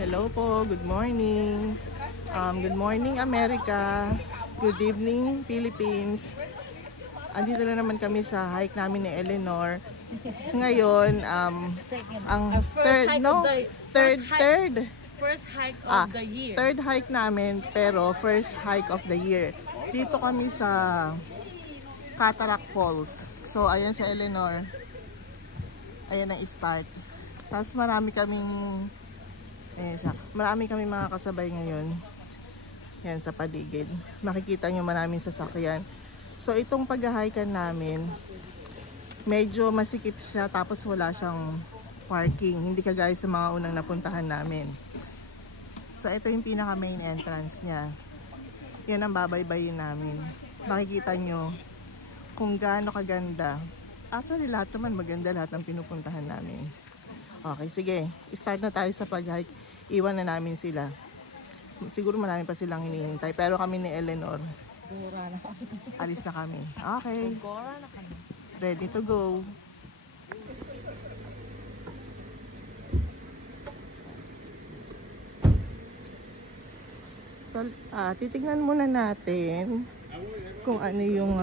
Hello po, good morning. Good morning America. Good evening Philippines. Andito na naman kami sa hike namin ni Eleanor. Ngayon, ang First hike of the year. Third hike namin, pero first hike of the year. Dito kami sa Cataract Falls. So, ayan sa Eleanor. Ayan ang start. Tapos marami kaming mga kasabay ngayon. Yan sa paligid. Makikita nyo maraming sasakyan. So itong pag-hikan namin, medyo masikip siya tapos wala siyang parking. Hindi kagaya sa mga unang napuntahan namin. So ito yung pinaka main entrance niya. Yan ang babaybayin namin. Makikita nyo kung gaano kaganda. Actually lahat naman maganda, lahat ng pinupuntahan namin. Okay, sige. Start na tayo sa pag-hike. Iwan na namin sila. Siguro marami pa silang hinihintay. Pero kami ni Eleanor, alis na kami. Okay. Ready to go. So, titignan muna natin kung ano yung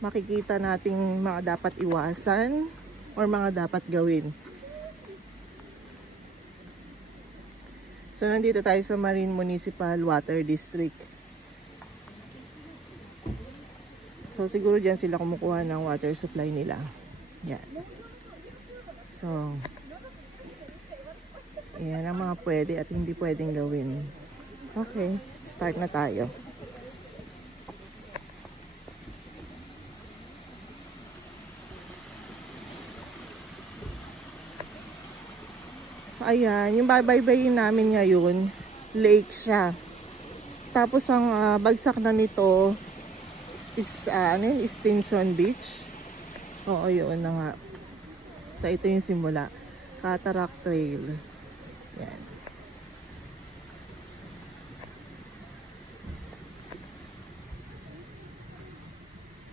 makikita nating mga dapat iwasan or mga dapat gawin. So, nandito tayo sa Marine Municipal Water District. So, siguro dyan sila kumukuha ng water supply nila. Yan. So, yan ang mga pwede at hindi pwedeng gawin. Okay, start na tayo. Ayan, yung babaybayin namin ngayon, lake siya. Tapos ang bagsak na nito is Stinson Beach. Oo, yun na nga. So ito yung simula. Cataract Trail. Yan.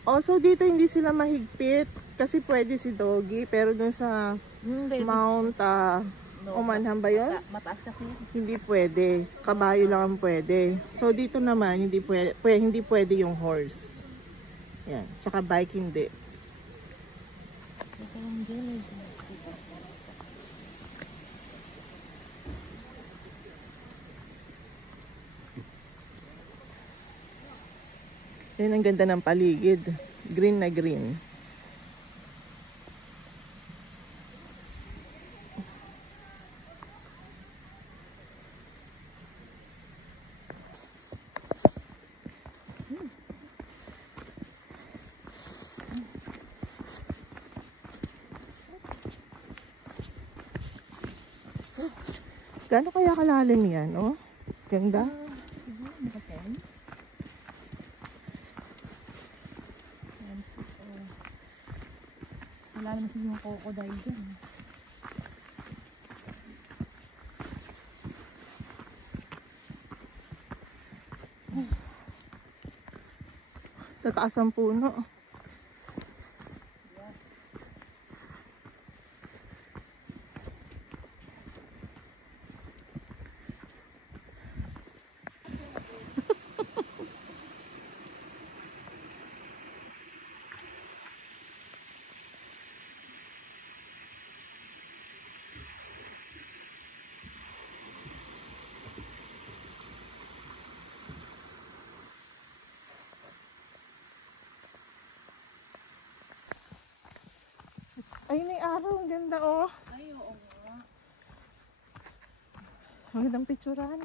Also dito hindi sila mahigpit kasi pwede si Doggy, pero dun sa Mount Umanham ba yun? Mataas kasi. Hindi pwede. Kabayo lang ang pwede. So dito naman hindi pwede yung horse. Yan. Tsaka bike hindi. Yan ang ganda ng paligid. Green na green. Gaano kaya kalalim yan, oh? Ganda. Wala naman siya yung crocodile dyan. Sa taas ang puno. Ayun na yung araw. Ang ganda, oh. Ay, oo nga. Magandang picturean.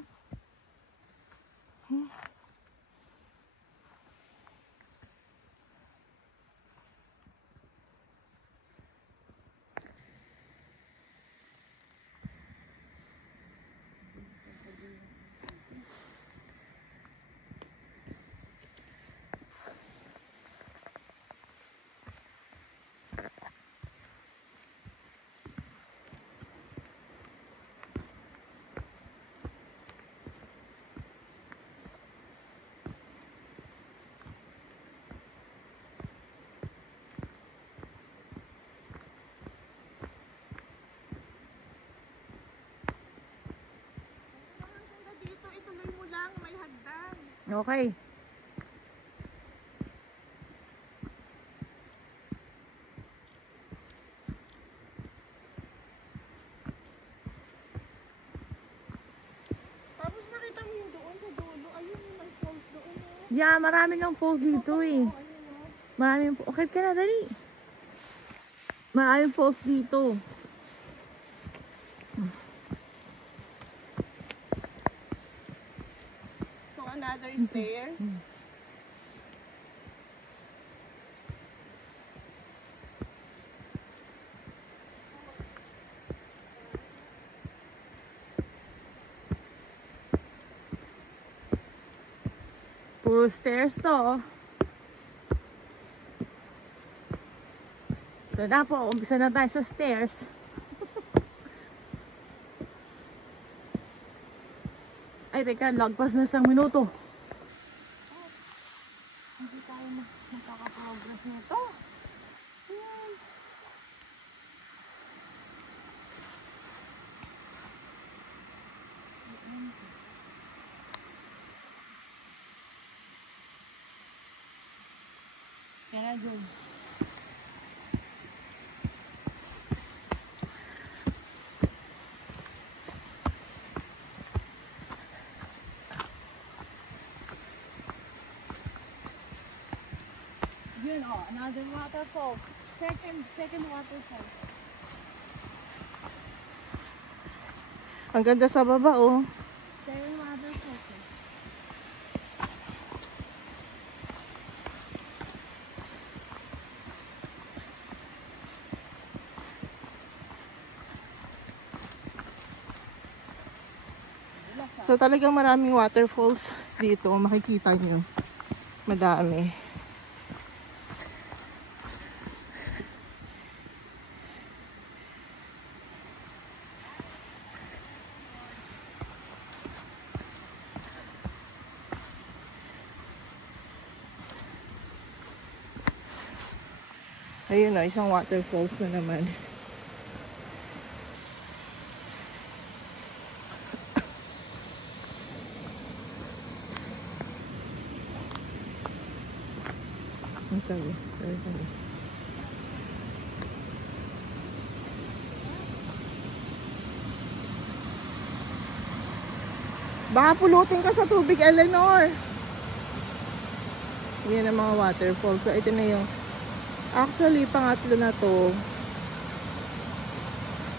Okay. Tapos nakita mo yung doon sa dulo. Ayun yung may falls doon. Yeah, maraming ang falls dito eh. Maraming, okay ka na, dali. Maraming falls dito. So another stairs. Puro stairs to. Oh. So na po, umpisa na tayo sa stairs. Ay, teka, lagpas na isang minuto. Hindi tayo makaka-progress nito. Ayan. Yan na, Jun. Yun, oh, another waterfall. Second waterfall. Ang ganda sa baba, oh. Second waterfall. So talagang maraming waterfalls dito. Makikita nyo. Madami. Ayun o, isang waterfalls na naman. Ang sabi, sorry. Baka pulutin ka sa tubig, Eleanor. Yan ang mga waterfalls. So ito na yung actually pangatlo na to.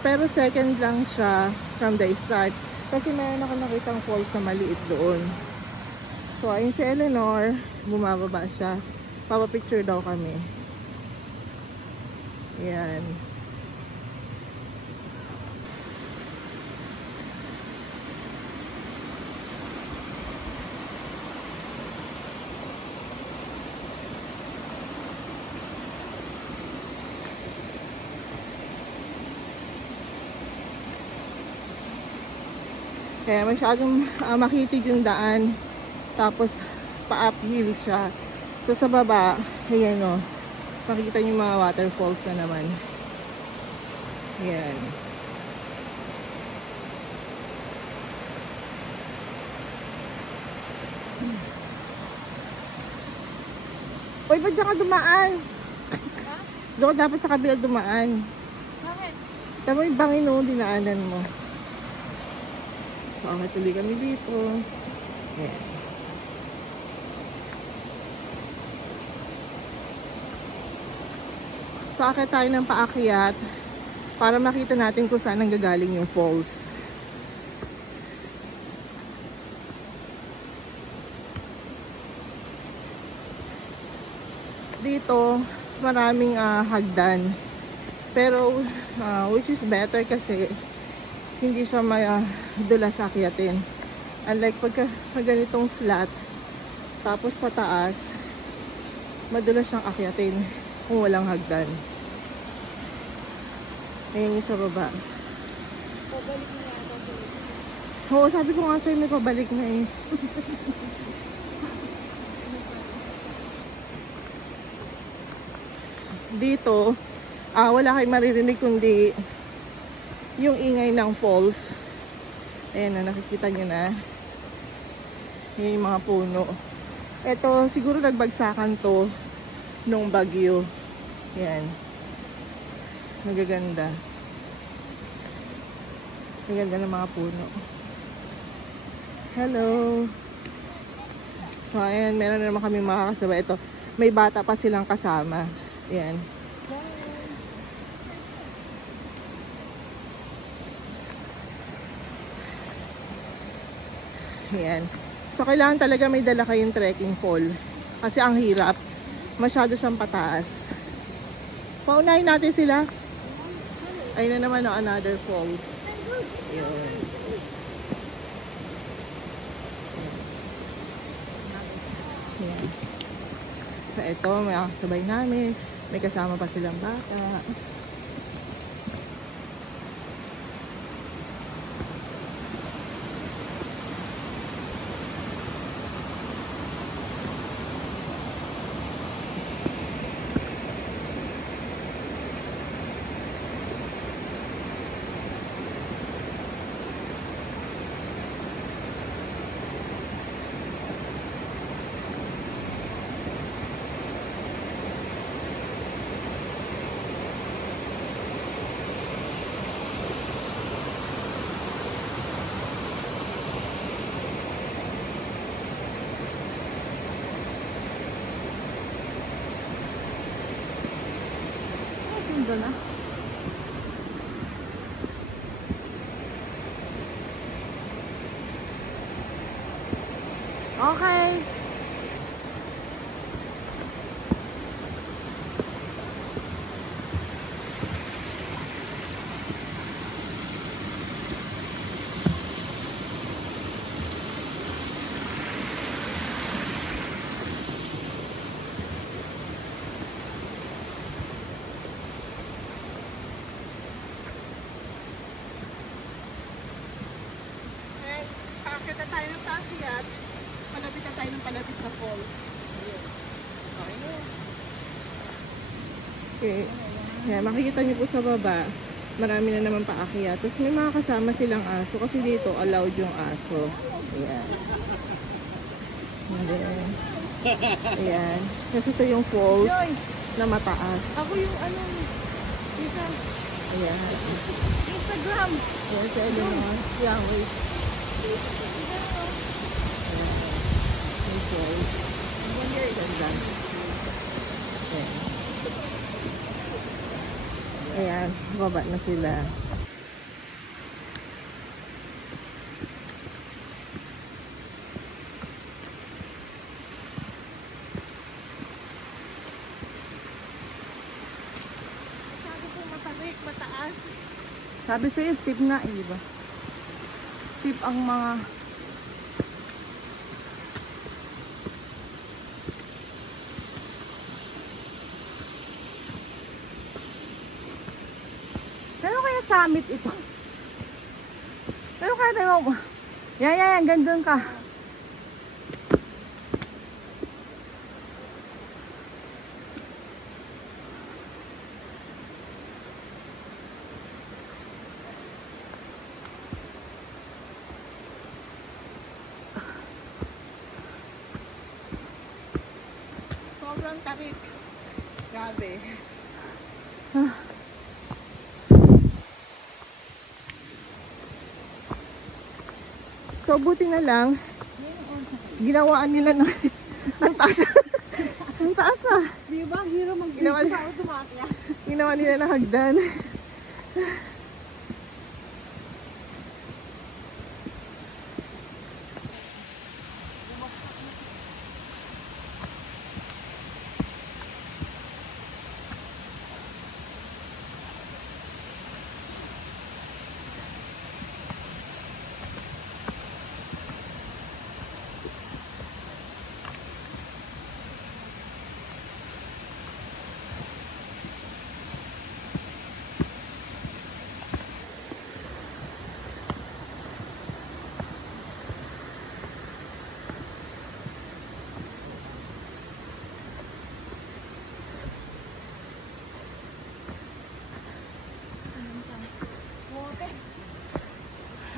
Pero second lang siya from the start. Kasi mayroon ako nakitang falls na maliit doon. So ayun si Eleanor, bumababa siya. Papapicture daw kami. Yan. Kaya masyadong makitig yung daan. Tapos pa-uphill siya. So sa baba, ayan o. Makikita niyo mga waterfalls na naman. Ayan. Uy, ba't dyan ka dumaan? Doon dapat sa kabila dumaan. Bakit? Tama yung bangin o, dinaanan mo. So, okay, tuloy kami dito. Ayan. So, akit tayo ng paakyat para makita natin kung saan nanggagaling yung falls. Dito, maraming hagdan. Pero, which is better kasi hindi siya madulas akyatin. Unlike pagka ganitong flat, tapos pataas, madulas siyang akyatin kung walang hagdan. Ayan yung sa baba. Pabalik na yata. Oo, sabi ko nga sa'yo may pabalik na eh. Dito, wala kayong maririnig kundi yung ingay ng falls. Ayan na, nakikita nyo na. Yan yung mga puno. Ito, siguro nagbagsakan to nung bagyo. Yan. Nagaganda. Nagaganda ng mga puno. Hello. So, ayan, meron na naman kami makakasabay. Ito, may bata pa silang kasama. Yan. Yan. So, kailangan talaga may dala kayong trekking pole. Kasi ang hirap. Masyado siyang pataas. Paunahin natin sila. Ayun na naman, no, another falls. Yun. Yan. So, ito, may kasabay namin. May kasama pa silang bata. Ganda na. Okay. Kakit na tayo ng takyat. Palapit na tayo ng palapit sa falls. Okay. Yeah, makikita niyo po sa baba. Marami na naman paakyat. Tapos may mga kasama silang aso. Kasi dito allowed yung aso. Ayan. Ayan. Kasi ito yung falls na mataas. Ako yung ano, isa, Ayan. Instagram. Ayan sa Eleanor. Yeah, wait. Ayan, baba na sila. Sabi ko matarik, mataas. Sabi sa'yo, steep nga eh, di ba? Tip ang mga pero kaya summit ito. Pero kaya tayo yan, gandun ka. Sobrang tarik. Grabe. So, buti na lang, ginawaan nila na ang taas. Ang taas ah. Di ba? Hero Ginawa, ginawa nila na hagdan.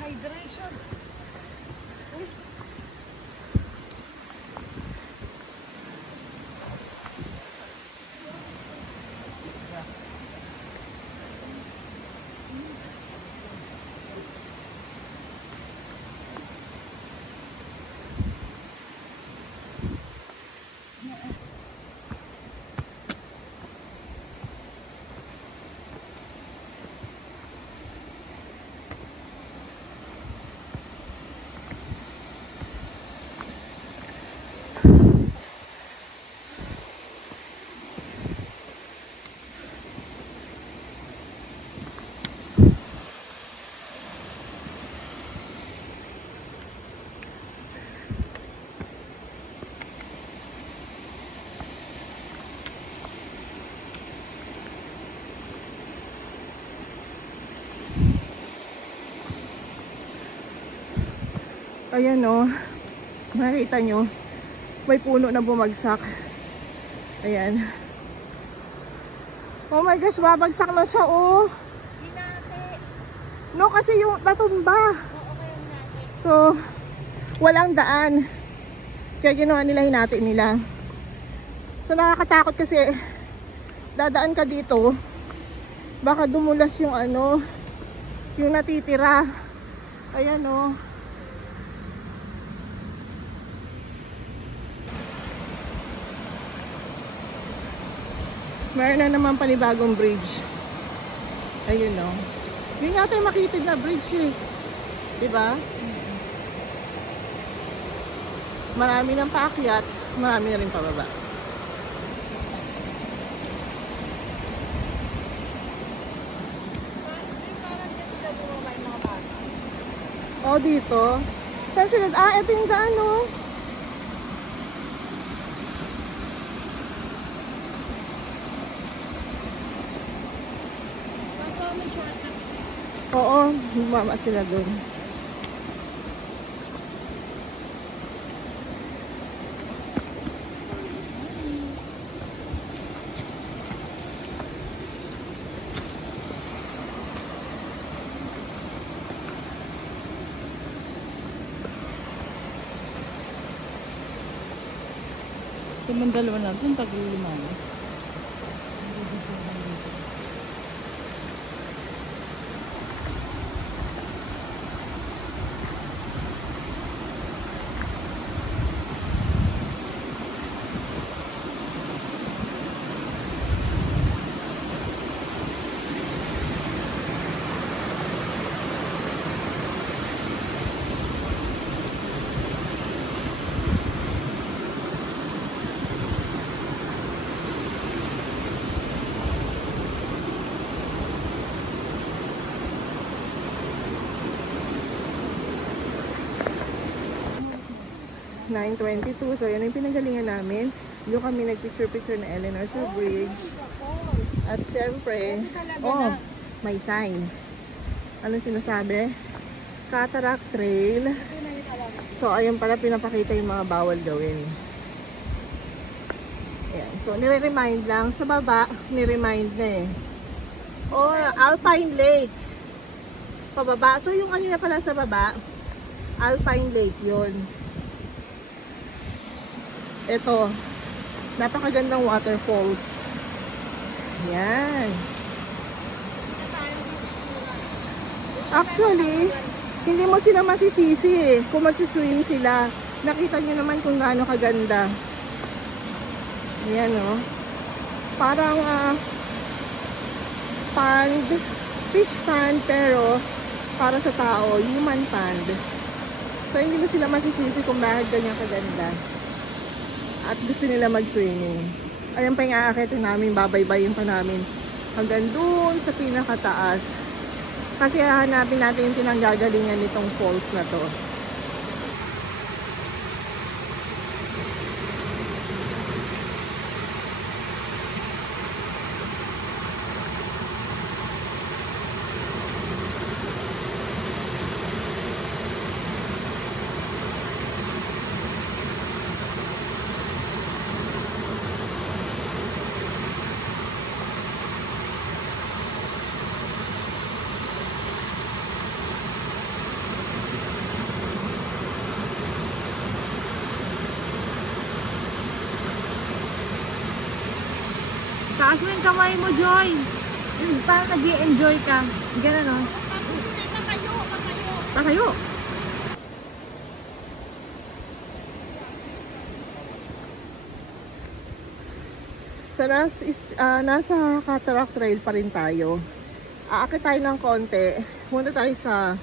hydration. Ayan o. Makikita nyo. May puno na bumagsak. Ayan. Oh my gosh, babagsak na siya oh. No, kasi yung natumba. So, walang daan. Kaya ginawa nila, hinati nila. So, nakakatakot kasi dadaan ka dito. Baka dumulas yung ano, yung natitira. Ayan o. Meron na naman panibagong bridge. Ayun o. Yun yata yung makitid na bridge eh. Diba? Marami ng paakyat, marami na rin pababa. Oh, dito. Saan sila? Ah, ito yung daan oh. Oo, bumama sila doon. Itong dalawa natin, tag-lima. So yan yung pinagalingan namin. Doon kami nagpicture-picture na Eleanor sa bridge. At syempre, oh, may sign. Anong sinasabi? Cataract Trail. So ayun pala, pinapakita yung mga bawal gawin. Ayan. So nire-remind lang. Sa baba, nire-remind na eh. Oh, Alpine Lake. Pababa. So yung kanina pala sa baba, Alpine Lake yun. Ito, napakagandang waterfalls. Yan. Actually, hindi mo sila masisisi eh. Kung mag-swim sila, nakita nyo naman kung gaano kaganda. Yan o. Parang pond, fish pond, pero para sa tao, human pond. So hindi mo sila masisisi kung bakit ganyan kaganda. At gusto nila mag-swimming. Ayan pa yung aakitin namin, babaybayin pa namin hanggang doon sa pinakataas. Kasi hahanapin natin yung pinanggagalingan nitong falls na to. Taas mo yung kamay mo, Joy. Parang nag-i-enjoy ka. Ganun, no? Pakayo. So nasa Cataract Trail pa rin tayo. Aakit tayo ng konti. Punta tayo sa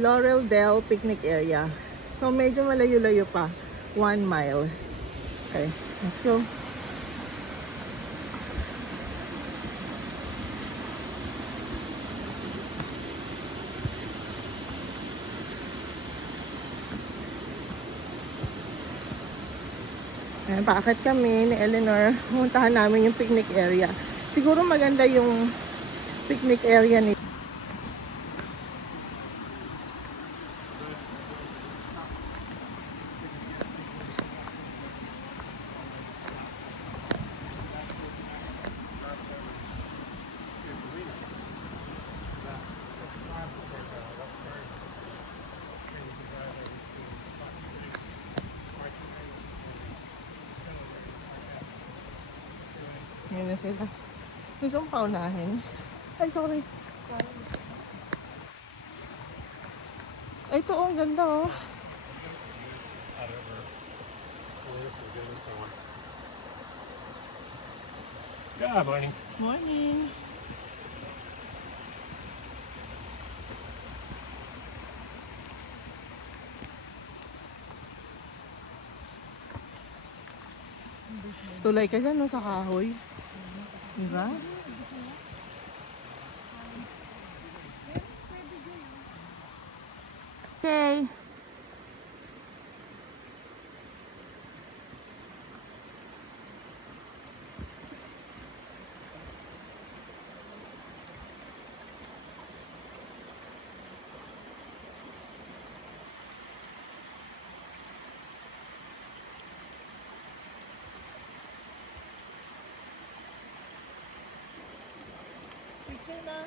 Laurel Dell Picnic Area. So medyo malayo-layo pa. 1 mile. Okay, let's go. Ayan, paakit kami ni Eleanor. Puntahan namin yung picnic area. Siguro maganda yung picnic area nito. sila. Gusto mong paunahin? Ay, sorry. Ay, ito, ang ganda, oh. Yeah, morning. Morning. Tulay ka dyan, no, sa kahoy. Diba? Okay. Picture na.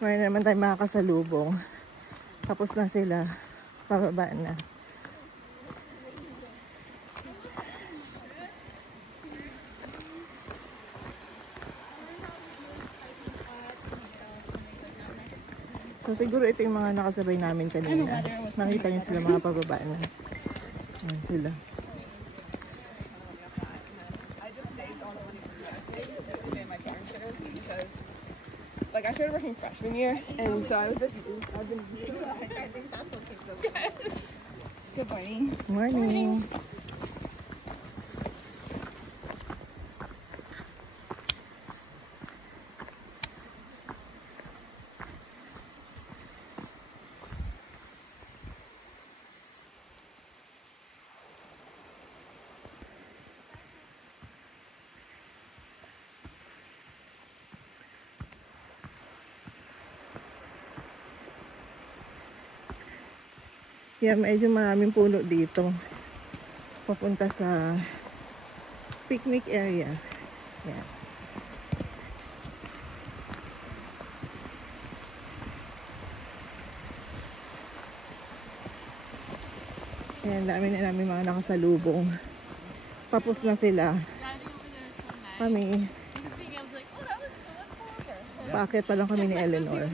Mayroon naman tayong makakasalubong. Tapos na sila. Pababa na. So siguro ito yung mga nakasabay namin kanina. Nakita niyo sila mga pababa na. Ayan sila. Like I started working freshman year, and so I've been. I think that's what keeps them. Good morning. Morning. Yeah, medyo maraming puno dito. Papunta sa picnic area. Yeah. Ayan, dami na namin mga nakasalubong. Tapos na sila. Kami. Bakit pa lang kami ni Eleanor?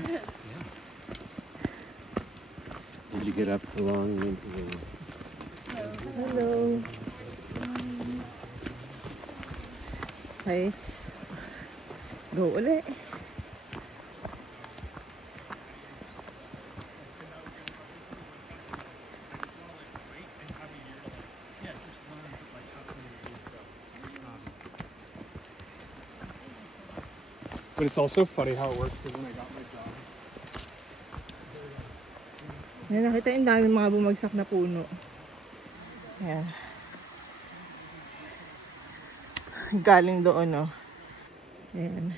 Did you get up along? Hello. Okay. Go ulit. But it's also funny how it works because when I got my job. Ayan, nakita yung dami mga bumagsak na puno. Ayan. Galing doon, no? Ayan.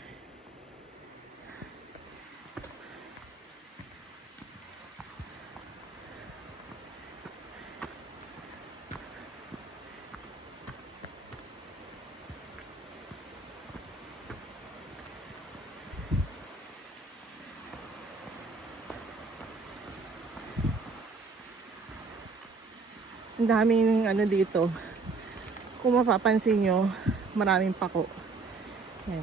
Ang daming ano dito. Kung mapapansin nyo, maraming pako. Yan.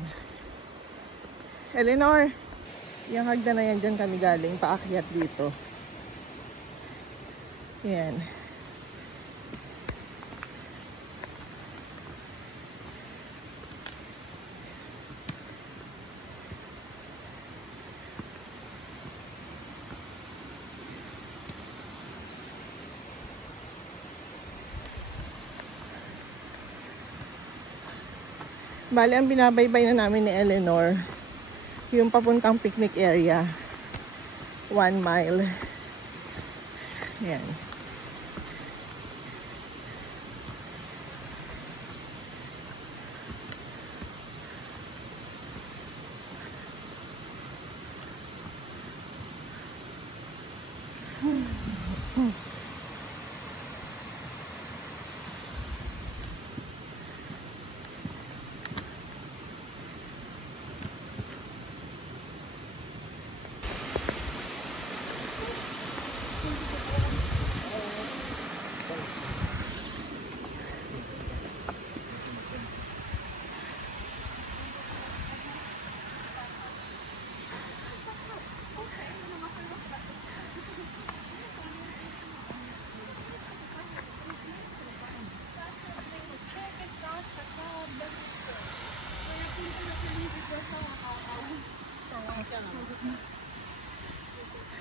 Eleanor, yung hagdan na yan, dyan kami galing, paakyat dito. Yan. Bali, ang binabaybay na namin ni Eleanor, yung papuntang picnic area. 1 mile. Yan.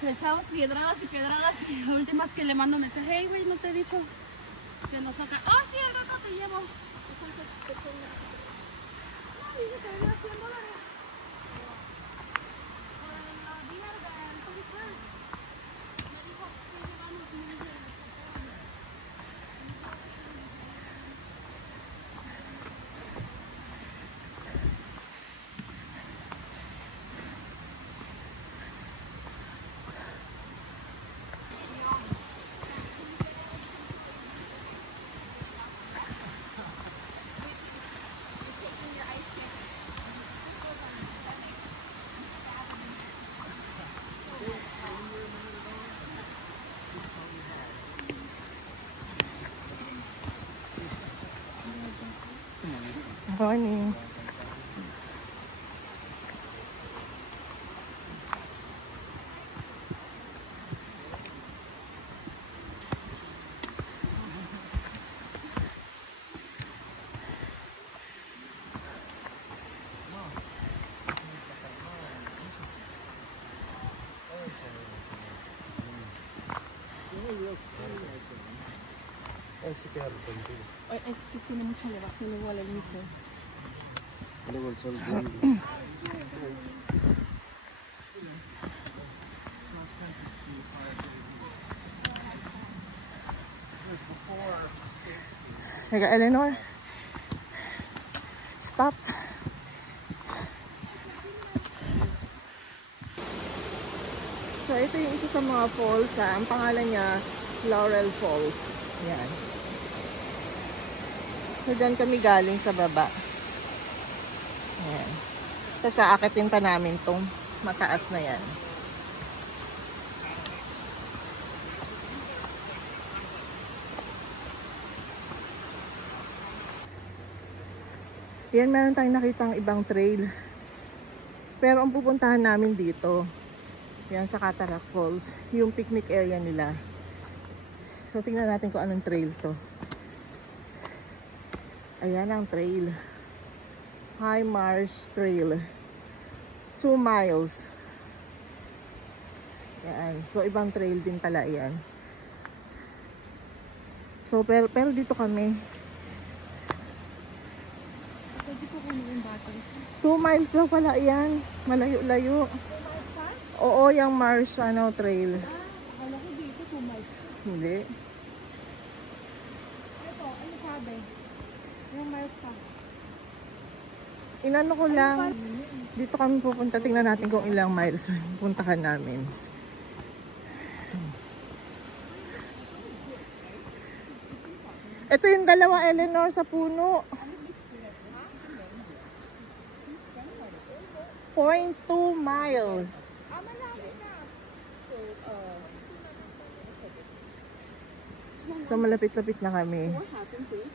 Le echamos piedradas y piedradas y la última es que le mando un mensaje, hey, güey, no te he dicho que nos saca. Oh, sí, el rato te llevo. No, dice que venía $100. Por el dinner del 31st. Me dijo que llevamos un día. Morning. Ay, es que tiene mucha elevación igual el mismo. Teka, Eleanor. Stop. So, ito yung isa sa mga falls. Ang pangalan niya, Laurel Falls. Yan. So, dyan kami galing sa baba. Yan. Tapos, aakitin pa namin tong mataas na yan. Yan, meron tayong nakitang ibang trail. Pero ang pupuntahan namin dito, yan sa Cataract Falls, yung picnic area nila. So tingnan natin kung anong trail to. Ayan ang trail. High Marsh Trail. 2 miles. Yan. So ibang trail din pala yan. So pero dito kami. Pwede ko kunin yung bottle. 2 miles daw pala yan. Malayo-layo. Oo, yung Marsh trail. Akala ko dito 2 miles. Hindi. Ito, ano sabi? Yung miles pa. Inano ko lang. Dito kami pupunta. Tingnan natin kung ilang miles puntahan namin. Ito yung dalawa, Eleanor, sa puno. 0.2 miles. So malapit-lapit na kami.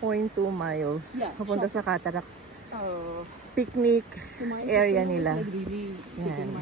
0.2 miles. Papunta sa Cataract. Picnic area nila. Yan.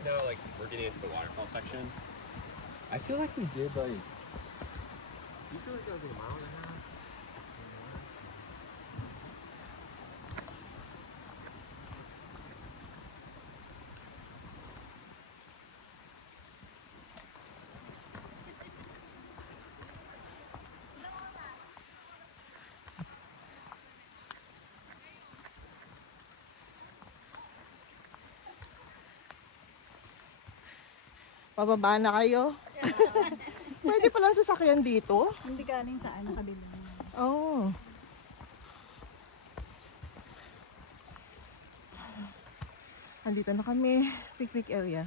Now, like, we're getting into the waterfall section. I feel like we did, like... You feel like that was like a mile and a half? Pababa na kayo? Pwede palang sasakyan dito? Hindi galing sa ano kabila. Oo. Andito na kami. Picnic area.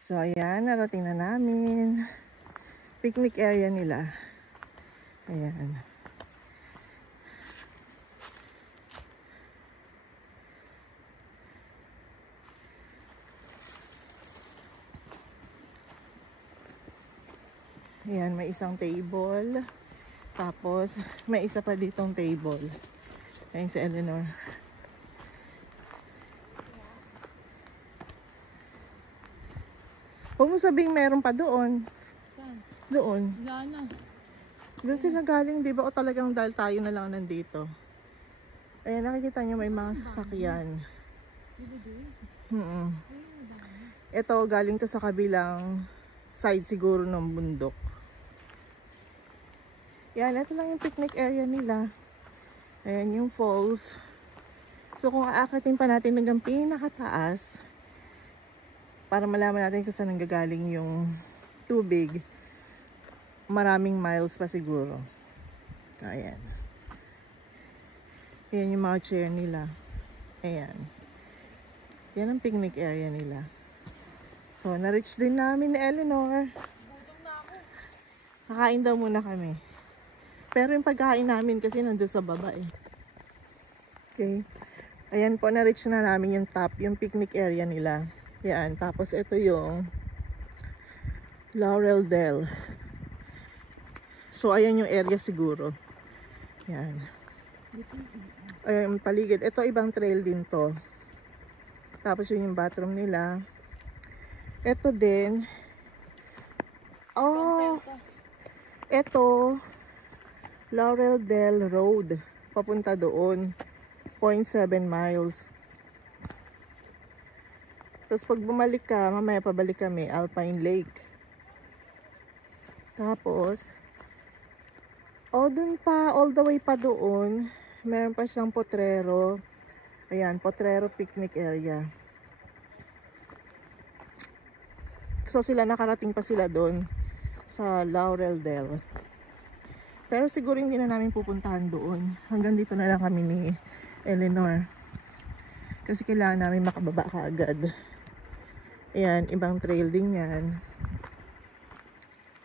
So ayan, narating na namin. Picnic area nila. Ayan. Ayan, may isang table. Tapos, may isa pa ditong table. Ayan si Eleanor. Huwag mo sabihing meron pa doon. Saan? Doon. Wala na. Doon sila galing, di ba? O talagang dahil tayo na lang nandito. Ayan, nakikita nyo may mga sasakyan. Ito, galing to sa kabilang side siguro ng bundok. Yan, ito lang yung picnic area nila. Ayan yung falls. So kung aakatin pa natin hanggang pinakataas, para malaman natin kung saan nanggagaling yung tubig, maraming miles pa siguro. Ayan. Ayan yung mga chair nila. Ayan. Yan ang picnic area nila. So, na-reach din namin ni Eleanor. Kakain daw muna kami. Pero yung pagkain namin kasi nandun sa baba eh. Okay. Ayan po, na-reach na namin yung top, yung picnic area nila. Ayan. Tapos ito yung Laurel Dell. So, ayan yung area siguro. Yan. Ayan, paligid. Ito, ibang trail din to. Tapos yun yung bathroom nila. Ito din. Oh! Ito, Laurel Dell Road. Papunta doon. 0.7 miles. Tapos pag bumalik ka, mamaya pabalik kami, Alpine Lake. Tapos, dun pa, all the way pa doon, meron pa siyang potrero. Ayan, Potrero Picnic Area. So sila nakarating pa sila doon sa Laurel Dell. Pero siguro hindi na namin pupuntahan doon. Hanggang dito na lang kami ni Eleanor. Kasi kailangan namin makababa kaagad. Ayan, ibang trail din yan.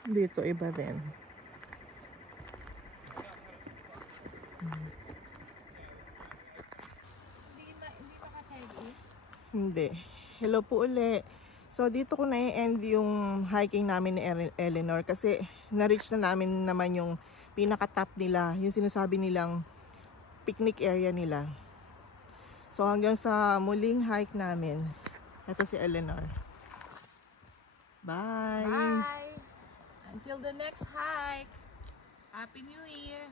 Dito iba rin. Hindi. Hello po uli. So dito ko na-end yung hiking namin ni Eleanor kasi na-reach na namin naman yung pinaka-top nila, yung sinasabi nilang picnic area nila. So hanggang sa muling hike namin. Ito si Eleanor. Bye! Bye! Until the next hike. Happy New Year!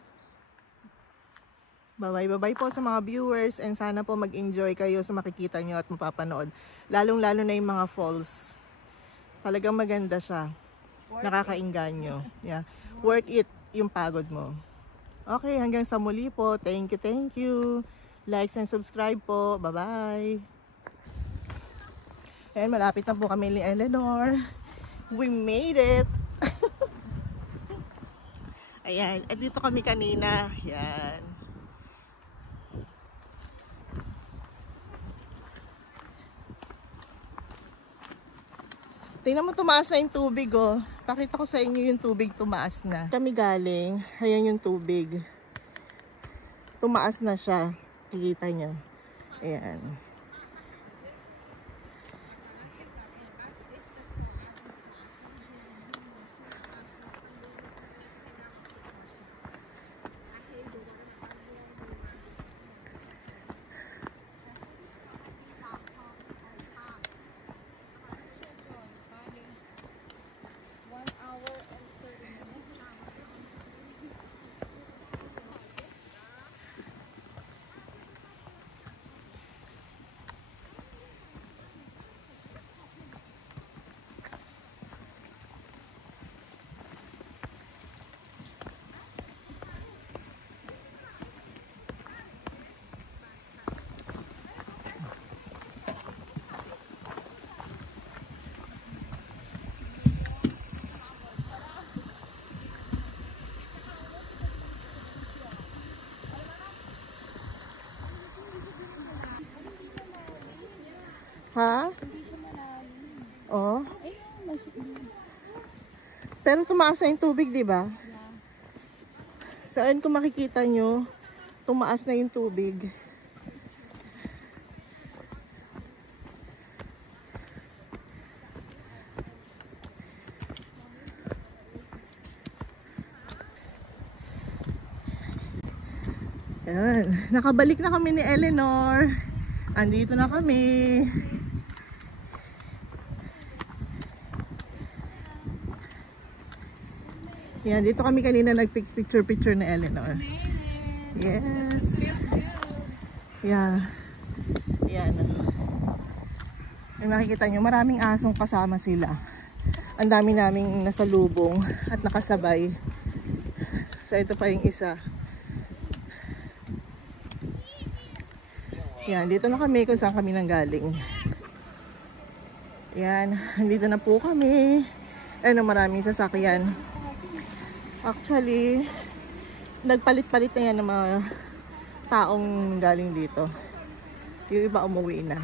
Bye-bye po sa mga viewers and sana po mag-enjoy kayo sa makikita nyo at mapapanood. Lalong-lalo na yung mga falls. Talagang maganda siya. Nakakainganyo. Yeah. Worth it yung pagod mo. Okay, hanggang sa muli po. Thank you. Like and subscribe po. Bye-bye. Ayan, malapit na po kami ni Eleanor. We made it! Ayan, at dito kami kanina. Ayan. Tingnan mo, tumaas na yung tubig, oh. Pakita ko sa inyo yung tubig, tumaas na. Kami galing, ayan yung tubig. Tumaas na siya. Kikita nyo. Ayan. Ha? Oh. Pero tumaas na yung tubig, di ba? Saan kung makikita nyo, tumaas na yung tubig. Ayan. Nakabalik na kami ni Eleanor. Andito na kami. Yan, dito kami kanina nag-picture na Eleanor. Yes. Yeah. Yan. Yung makikita nyo, maraming asong kasama sila. Ang dami naming nasa lubong at nakasabay. So ito pa yung isa. Yan, dito na kami kung saan kami nanggaling. Yan, dito na po kami. Ano, maraming sasakyan. Actually, nagpalit-palit na yan ng mga taong galing dito. Yung iba umuwi na.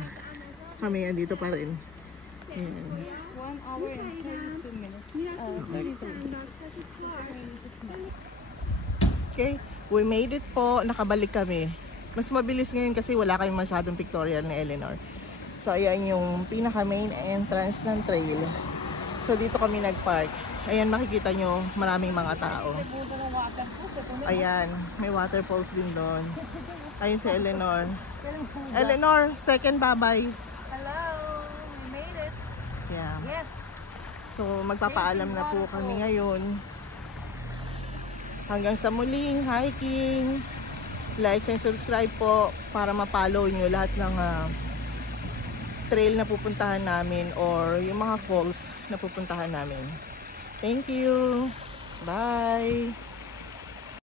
Kami yan dito pa rin. Ayan. 1 hour and 32 minutes. Okay, we made it po. Nakabalik kami. Mas mabilis ngayon kasi wala kayong masyadong pictorial ni Eleanor. So, ayan yung pinaka main entrance ng trail. So, dito kami nagpark. Ayan, makikita nyo, maraming mga tao. Ayan, may waterfalls din doon. Ayun si Eleanor. Eleanor, second bye-bye. Hello, we made it. Yeah. Yes. So, magpapaalam na po kami ngayon. Hanggang sa muling hiking. Like and subscribe po para ma-follow nyo lahat ng trail na pupuntahan namin or yung mga falls na pupuntahan namin. Thank you. Bye.